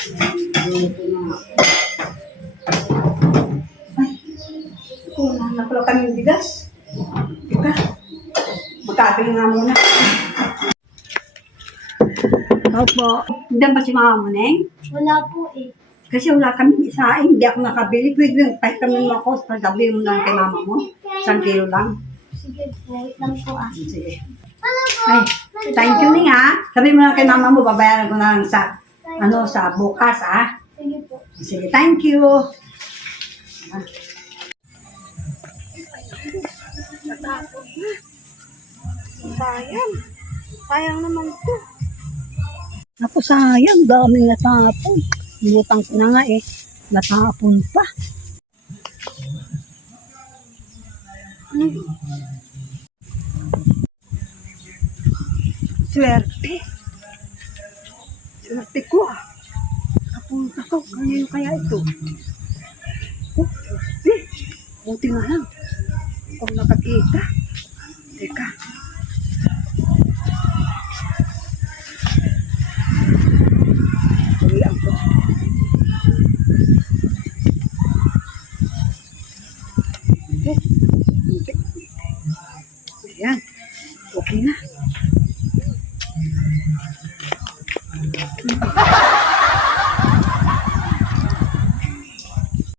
Dito na. Ay, kung nakulong kami yung bigas. Teka, magkabili nga muna. Opo. Hindi ba si Mama mo, Neng? Wala po eh. Kasi wala kami isain. Hindi ako nakabili. Pwede yung kahit kami mo ako. Pagsabi mo lang kay Mama mo. 1 kilo lang. Sige po, wait lang po ah. Sige. Ay, thank you, Ning, ha? Sabi mo lang kay Mama mo, babayaran ko na lang sa, sa bukas, ha? Sige po. Sige, thank you. Natapos na. Sayang. Sayang naman to. Ako sayang, daming natapon. Butang ko na nga eh. Natapon pa. Swerte. Swerte ko ah. Napunta ko. Kanino kaya ito? Oh, swerte. Buti nga lang. Kung nakakita. Teka. Uwian ko. Ayan. Okay na.